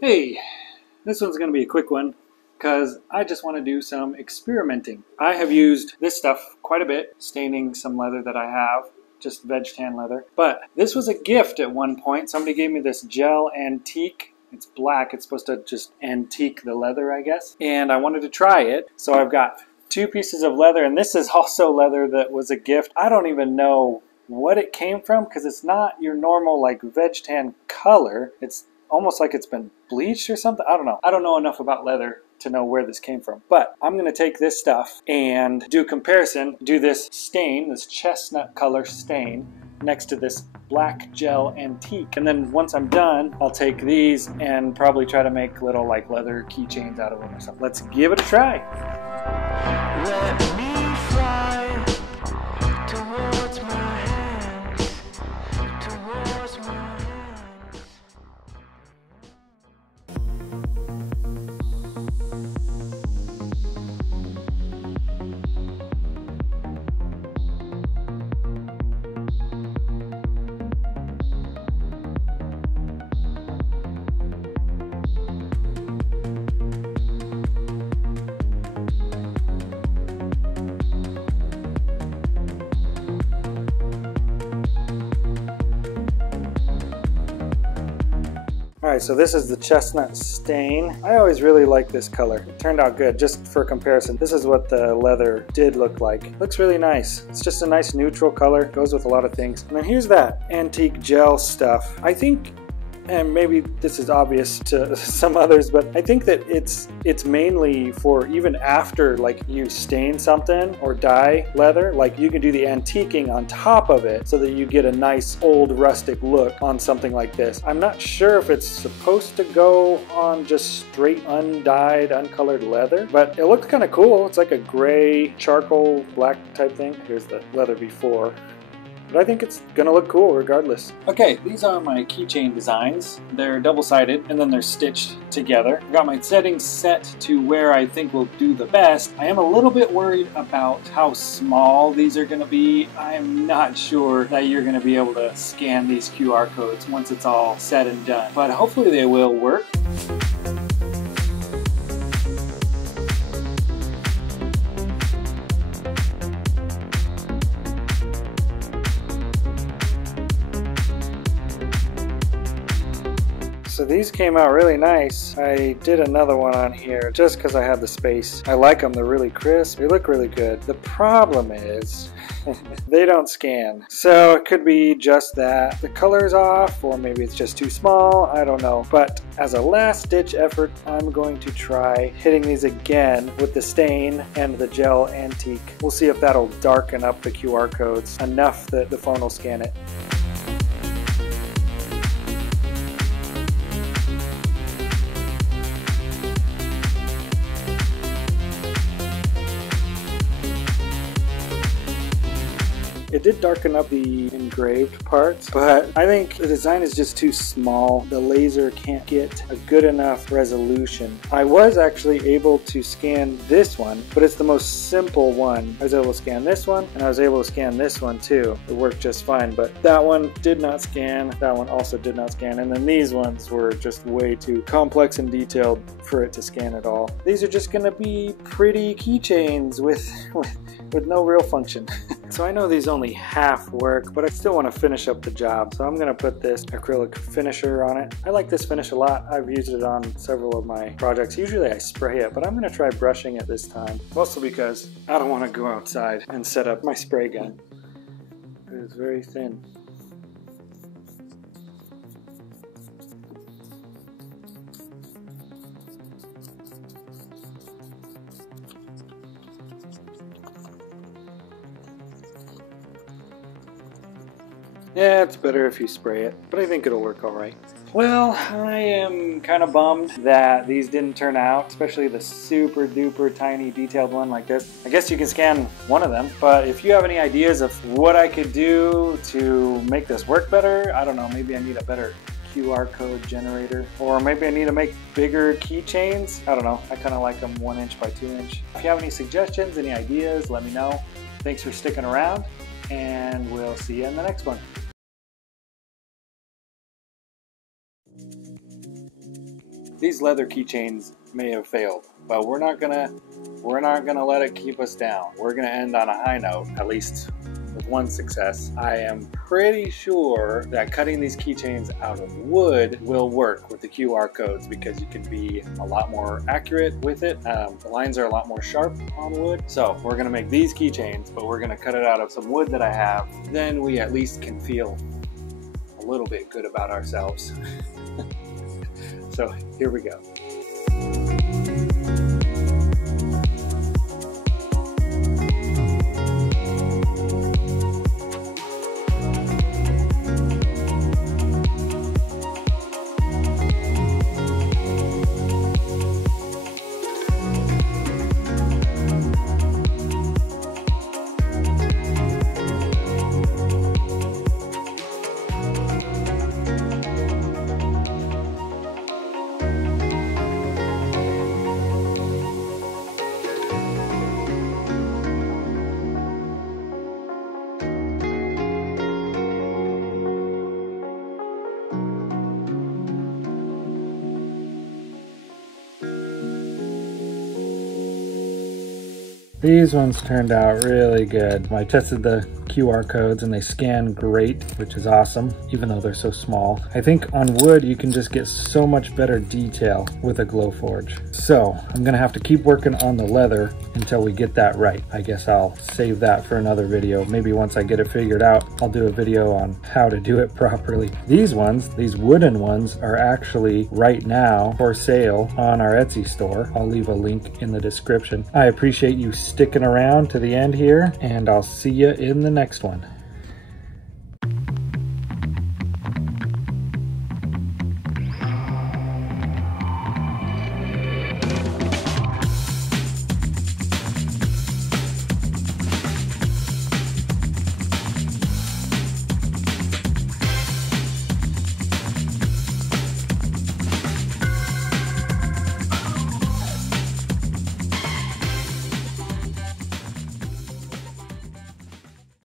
Hey, this one's going to be a quick one because I just want to do some experimenting. I have used this stuff quite a bit, staining some leather that I have, just veg tan leather. But this was a gift at one point. Somebody gave me this gel antique. It's black. It's supposed to just antique the leather, I guess. And I wanted to try it. So I've got 2 pieces of leather, and this is also leather that was a gift. I don't even know what it came from because it's not your normal like veg tan color. It's almost like it's been bleached or something. I don't know. I don't know enough about leather to know where this came from. But I'm going to take this stuff and do a comparison, do this stain, this chestnut color stain, next to this black gel antique. And then once I'm done, I'll take these and probably try to make little like leather keychains out of them or something. Let's give it a try. Let me fly towards my hands, towards my hands. Alright, so this is the chestnut stain. I always really like this color. It turned out good. Just for comparison, this is what the leather did look like. Looks really nice. It's just a nice neutral color. Goes with a lot of things. And then here's that antique gel stuff. I think, and maybe this is obvious to some others, but I think that it's mainly for even after like you stain something or dye leather, like you can do the antiquing on top of it so that you get a nice old rustic look on something like this. I'm not sure if it's supposed to go on just straight undyed, uncolored leather, but it looked kind of cool. It's like a gray, charcoal, black type thing. Here's the leather before. But I think it's gonna look cool regardless. Okay, these are my keychain designs. They're double-sided and then they're stitched together. I've got my settings set to where I think will do the best. I am a little bit worried about how small these are gonna be. I'm not sure that you're gonna be able to scan these QR codes once it's all said and done, but hopefully they will work. So these came out really nice. I did another one on here just because I had the space. I like them. They're really crisp. They look really good. The problem is they don't scan. So it could be just that the color's off, or maybe it's just too small. I don't know. But as a last ditch effort, I'm going to try hitting these again with the stain and the gel antique. We'll see if that'll darken up the QR codes enough that the phone will scan it. It did darken up the engraved parts, but I think the design is just too small. The laser can't get a good enough resolution. I was actually able to scan this one, but it's the most simple one. I was able to scan this one, and I was able to scan this one too. It worked just fine, but that one did not scan. That one also did not scan, and then these ones were just way too complex and detailed for it to scan at all. These are just gonna be pretty keychains with no real function. So I know these only half work, but I still want to finish up the job. So I'm going to put this acrylic finisher on it. I like this finish a lot. I've used it on several of my projects. Usually I spray it, but I'm going to try brushing it this time. Mostly because I don't want to go outside and set up my spray gun. It is very thin. Yeah, it's better if you spray it, but I think it'll work alright. Well, I am kind of bummed that these didn't turn out, especially the super duper tiny detailed one like this. I guess you can scan one of them, but if you have any ideas of what I could do to make this work better, I don't know, maybe I need a better QR code generator, or maybe I need to make bigger keychains. I don't know, I kind of like them 1 inch by 2 inch. If you have any suggestions, any ideas, let me know. Thanks for sticking around, and we'll see you in the next one. These leather keychains may have failed, but we're not gonna let it keep us down. We're gonna end on a high note, at least with one success. I am pretty sure that cutting these keychains out of wood will work with the QR codes because you can be a lot more accurate with it. The lines are a lot more sharp on wood. So we're gonna make these keychains, but we're gonna cut it out of some wood that I have. Then we at least can feel a little bit good about ourselves. So here we go. These ones turned out really good. I tested the QR codes and they scan great, which is awesome, even though they're so small. I think on wood, you can just get so much better detail with a Glowforge. So I'm gonna have to keep working on the leather until we get that right. I guess I'll save that for another video. Maybe once I get it figured out, I'll do a video on how to do it properly. These ones, these wooden ones, are actually right now for sale on our Etsy store. I'll leave a link in the description. I appreciate you sticking around to the end here, and I'll see you in the next one.